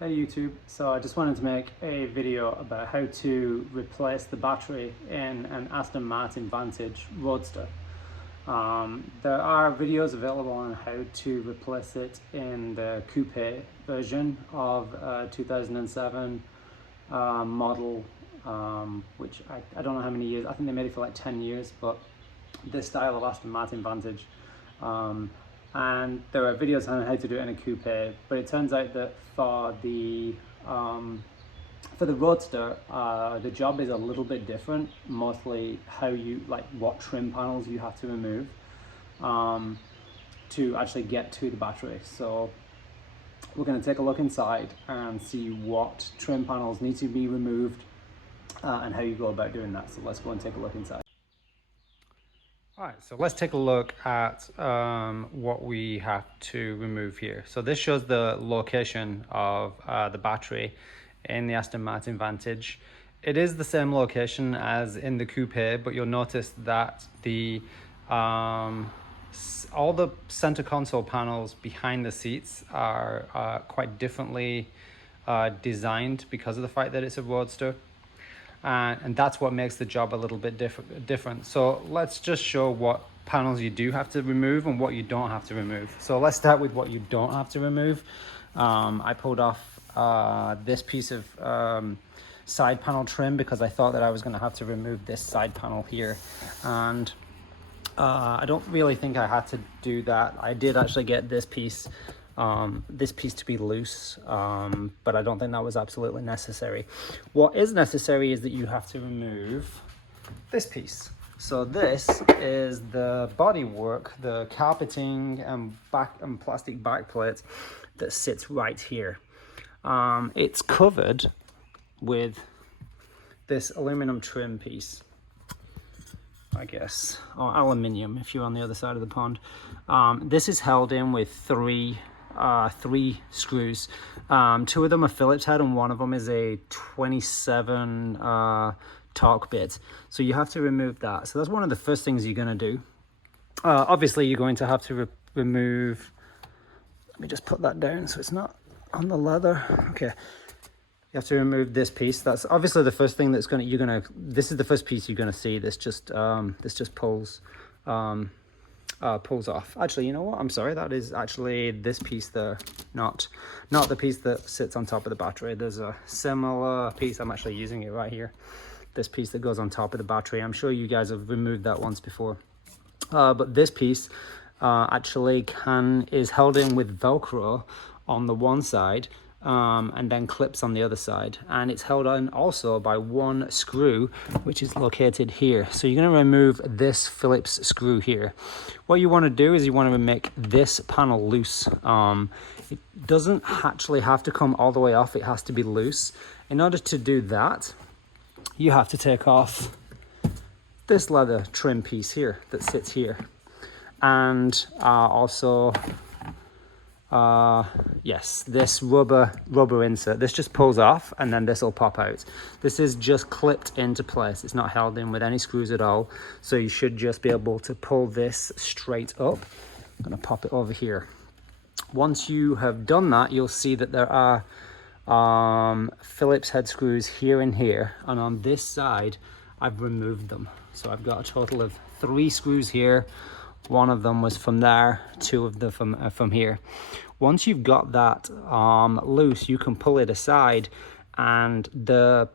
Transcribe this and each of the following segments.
Hey YouTube, so I just wanted to make a video about how to replace the battery in an Aston Martin Vantage Roadster. There are videos available on how to replace it in the coupe version of 2007 model, which I don't know how many years, I think they made it for like 10 years, but this style of Aston Martin Vantage. And there are videos on how to do it in a coupe, but it turns out that for the Roadster, the job is a little bit different. Mostly how you, like what trim panels you have to remove to actually get to the battery. So we're going to take a look inside and see what trim panels need to be removed and how you go about doing that. So let's go and take a look inside. All right, so let's take a look at what we have to remove here. So this shows the location of the battery in the Aston Martin Vantage. It is the same location as in the coupe, but you'll notice that the all the center console panels behind the seats are quite differently designed because of the fact that it's a Roadster. And that's what makes the job a little bit different. So let's just show what panels you do have to remove and what you don't have to remove. So let's start with what you don't have to remove. I pulled off this piece of side panel trim because I thought that I was going to have to remove this side panel here, and I don't really think I had to do that. I did actually get this piece to be loose, but I don't think that was absolutely necessary. What is necessary is that you have to remove this piece. So this is the bodywork, the carpeting and plastic backplate that sits right here. It's covered with this aluminum trim piece, I guess, or aluminium if you're on the other side of the pond. This is held in with three screws. Two of them are Phillips head and one of them is a 27 torque bit. So you have to remove that. So that's one of the first things you're going to do. Obviously you're going to have to remove, let me just put that down so it's not on the leather. Okay. You have to remove this piece. That's obviously the first thing that's this is the first piece you're gonna see. This just pulls off. Actually, you know what? I'm sorry. That is actually this piece there, not the piece that sits on top of the battery. There's a similar piece. I'm actually using it right here. This piece that goes on top of the battery. I'm sure you guys have removed that once before. But this piece actually is held in with Velcro on the one side. And then clips on the other side, and it's held on also by one screw which is located here. So you're going to remove this Phillips screw here. What you want to do is you want to make this panel loose. It doesn't actually have to come all the way off, it has to be loose. In order to do that, you have to take off this leather trim piece here that sits here, and also yes, this rubber insert. This just pulls off and then this will pop out. This is just clipped into place. It's not held in with any screws at all, so you should just be able to pull this straight up. I'm going to pop it over here. Once you have done that, you'll see that there are Phillips head screws here and here, and on this side I've removed them. So I've got a total of 3 screws here. One of them was from there, 2 of them from here. Once you've got that loose, you can pull it aside, and the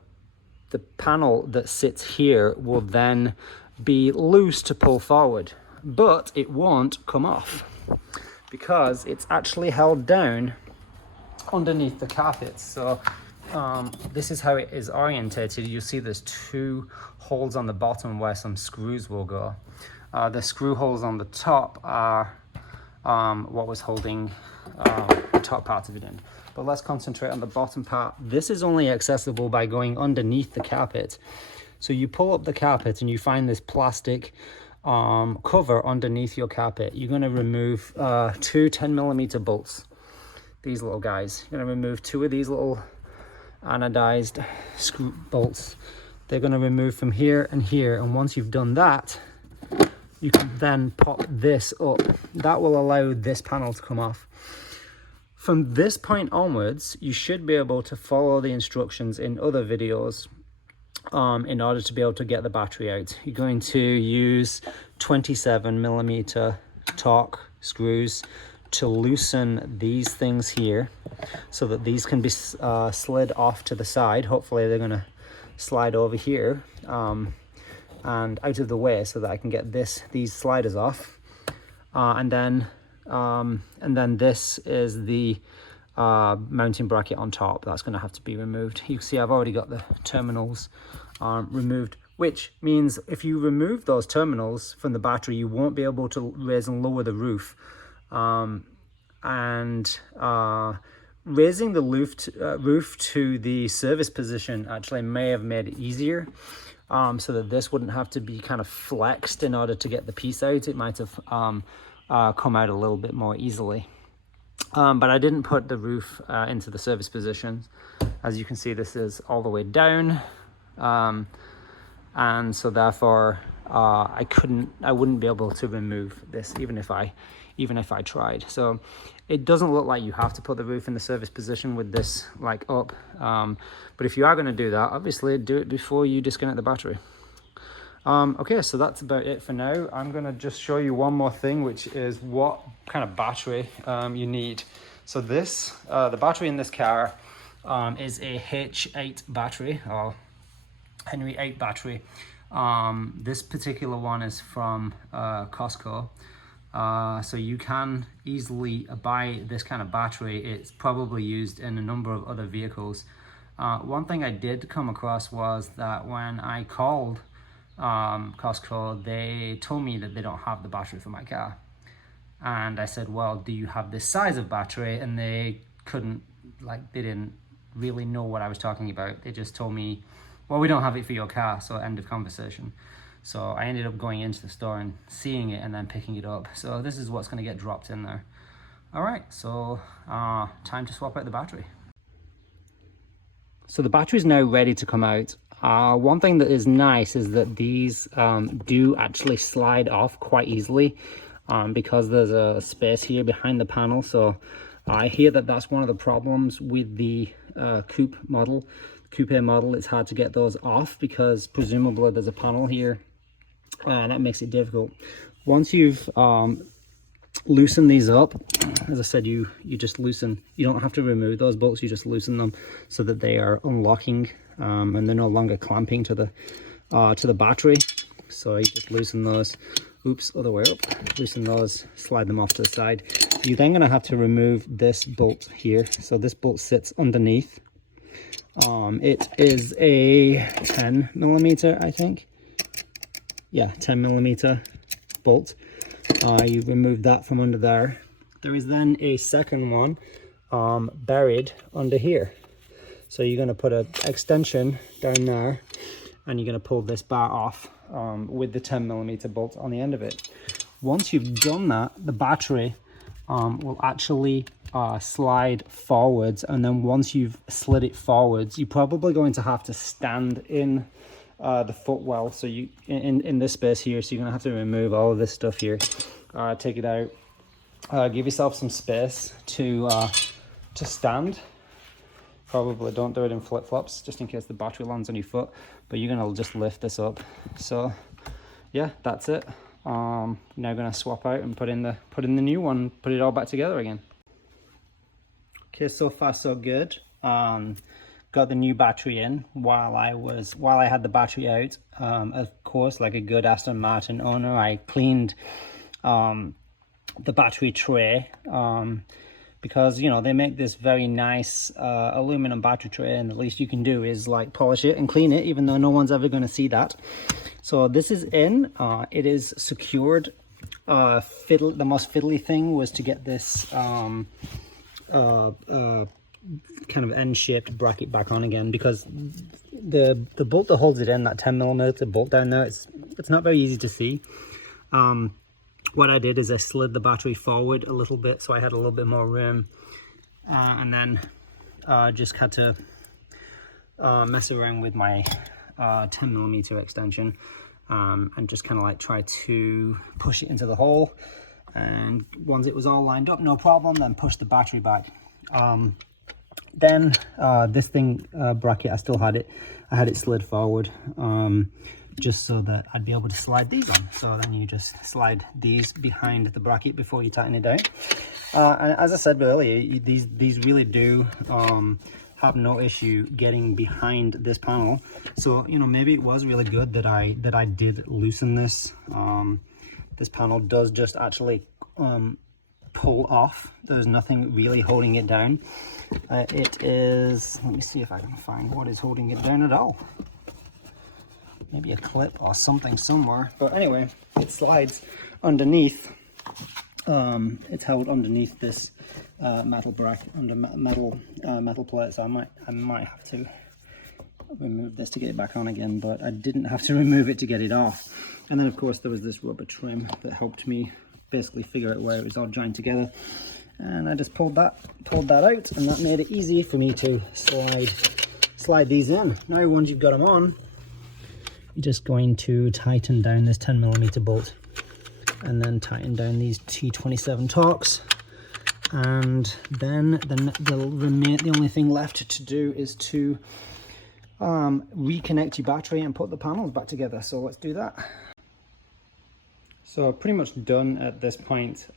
panel that sits here will then be loose to pull forward, but it won't come off because it's actually held down underneath the carpet. So this is how it is orientated. You'll see there's 2 holes on the bottom where some screws will go. The screw holes on the top are what was holding the top part of it in. But let's concentrate on the bottom part. This is only accessible by going underneath the carpet. So you pull up the carpet and you find this plastic cover underneath your carpet. You're going to remove 2 10mm bolts. These little guys. You're going to remove 2 of these little anodized screw bolts. They're going to remove from here and here. And once you've done that, you can then pop this up. That will allow this panel to come off. From this point onwards, you should be able to follow the instructions in other videos in order to be able to get the battery out. You're going to use 27mm torque screws to loosen these things here so that these can be slid off to the side. Hopefully they're going to slide over here and out of the way so that I can get these sliders off. And then this is the mounting bracket on top. That's going to have to be removed. You can see I've already got the terminals removed, which means if you remove those terminals from the battery, you won't be able to raise and lower the roof. Raising the roof to the service position actually may have made it easier, so that this wouldn't have to be kind of flexed in order to get the piece out. It might have come out a little bit more easily. But I didn't put the roof into the service position. As you can see, this is all the way down, and so therefore I wouldn't be able to remove this even if I tried. So it doesn't look like you have to put the roof in the service position with this like up, but if you are going to do that, obviously do it before you disconnect the battery. Okay, so that's about it for now. I'm going to just show you one more thing, which is what kind of battery you need. So this, the battery in this car is a H8 battery, or Henry 8 battery. This particular one is from Costco. So you can easily buy this kind of battery. It's probably used in a number of other vehicles. One thing I did come across was that when I called Costco, they told me that they don't have the battery for my car. And I said, well, do you have this size of battery? And they didn't really know what I was talking about. They just told me, well, we don't have it for your car, so end of conversation. So I ended up going into the store and seeing it and then picking it up. So this is what's going to get dropped in there. All right, so time to swap out the battery. So the battery is now ready to come out. One thing that is nice is that these do actually slide off quite easily because there's a space here behind the panel. So I hear that that's one of the problems with the coupe model. Coupe model, it's hard to get those off because presumably there's a panel here and that makes it difficult. Once you've loosened these up, as I said, you just loosen. You don't have to remove those bolts, you just loosen them so that they are unlocking and they're no longer clamping to the battery. So you just loosen those. Oops, other way up. Loosen those, slide them off to the side. You're then going to have to remove this bolt here. So this bolt sits underneath. It is a 10mm, I think. Yeah, 10mm bolt. You remove that from under there. There is then a second one buried under here. So you're going to put an extension down there and you're going to pull this bar off with the 10mm bolt on the end of it. Once you've done that, the battery will actually slide forwards, and then once you've slid it forwards, you're probably going to have to stand in the footwell, so you in this space here, so you're gonna have to remove all of this stuff here, take it out, give yourself some space to stand. Probably don't do it in flip-flops just in case the battery lands on your foot, but you're gonna just lift this up. So yeah, that's it. Now gonna swap out and put in the new one, put it all back together again. Okay, so far so good. Got the new battery in while I had the battery out. Of course, like a good Aston Martin owner, I cleaned the battery tray because, you know, they make this very nice aluminum battery tray, and the least you can do is like polish it and clean it, even though no one's ever going to see that. So this is in. It is secured. The most fiddly thing was to get this kind of N-shaped bracket back on again, because the bolt that holds it in, that 10mm bolt down there, it's not very easy to see. What I did is I slid the battery forward a little bit so I had a little bit more room, and then just had to mess around with my 10mm extension and just kind of like try to push it into the hole. And once it was all lined up, no problem, then push the battery back. Then this thing bracket, I still had it. I had it slid forward just so that I'd be able to slide these on. So then you just slide these behind the bracket before you tighten it down. And as I said earlier, these really do have no issue getting behind this panel. So, you know, maybe it was really good that I did loosen this. This panel does just actually pull off. There's nothing really holding it down. It is, let me see if I can find what is holding it down at all. Maybe a clip or something somewhere. But anyway, it slides underneath. It's held underneath this metal bracket, under metal plate. So I might have to remove this to get it back on again, but I didn't have to remove it to get it off. And then of course there was this rubber trim that helped me basically figure out where it was all joined together. And I just pulled that out, and that made it easy for me to slide these in. Now once you've got them on, you're just going to tighten down this 10mm bolt, and then tighten down these T27 Torx, and then the only thing left to do is to reconnect your battery and put the panels back together. So let's do that. So pretty much done at this point.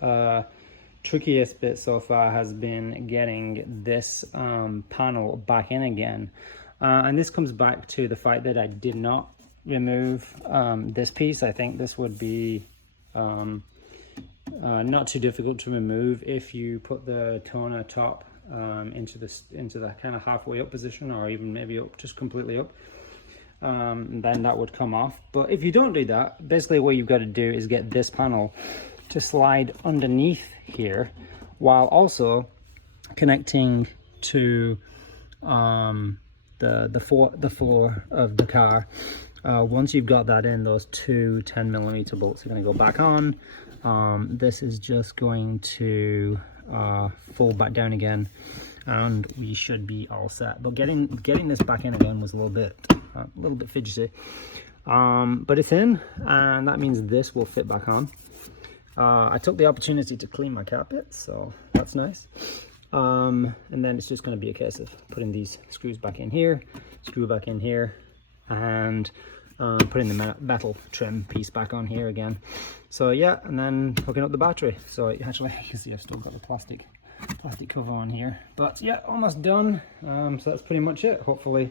Trickiest bit so far has been getting this panel back in again, and this comes back to the fact that I did not remove this piece. I think this would be not too difficult to remove if you put the toner top into the kind of halfway up position, or even maybe up, just completely up. Then that would come off. But if you don't do that, basically what you've got to do is get this panel to slide underneath here, while also connecting to the floor of the car. Once you've got that in, those two 10mm bolts are going to go back on. This is just going to fold back down again, and we should be all set. But getting this back in again was a little bit fidgety, but it's in, and that means this will fit back on. I took the opportunity to clean my carpet, so that's nice. And then it's just going to be a case of putting these screws back in here, screw back in here, and putting the metal trim piece back on here again. So yeah, and then hooking up the battery. So actually, you can see I've still got the plastic cover on here. But yeah, almost done. So that's pretty much it. Hopefully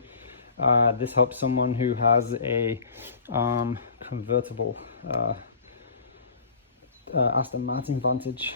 this helps someone who has a convertible Aston Martin Vantage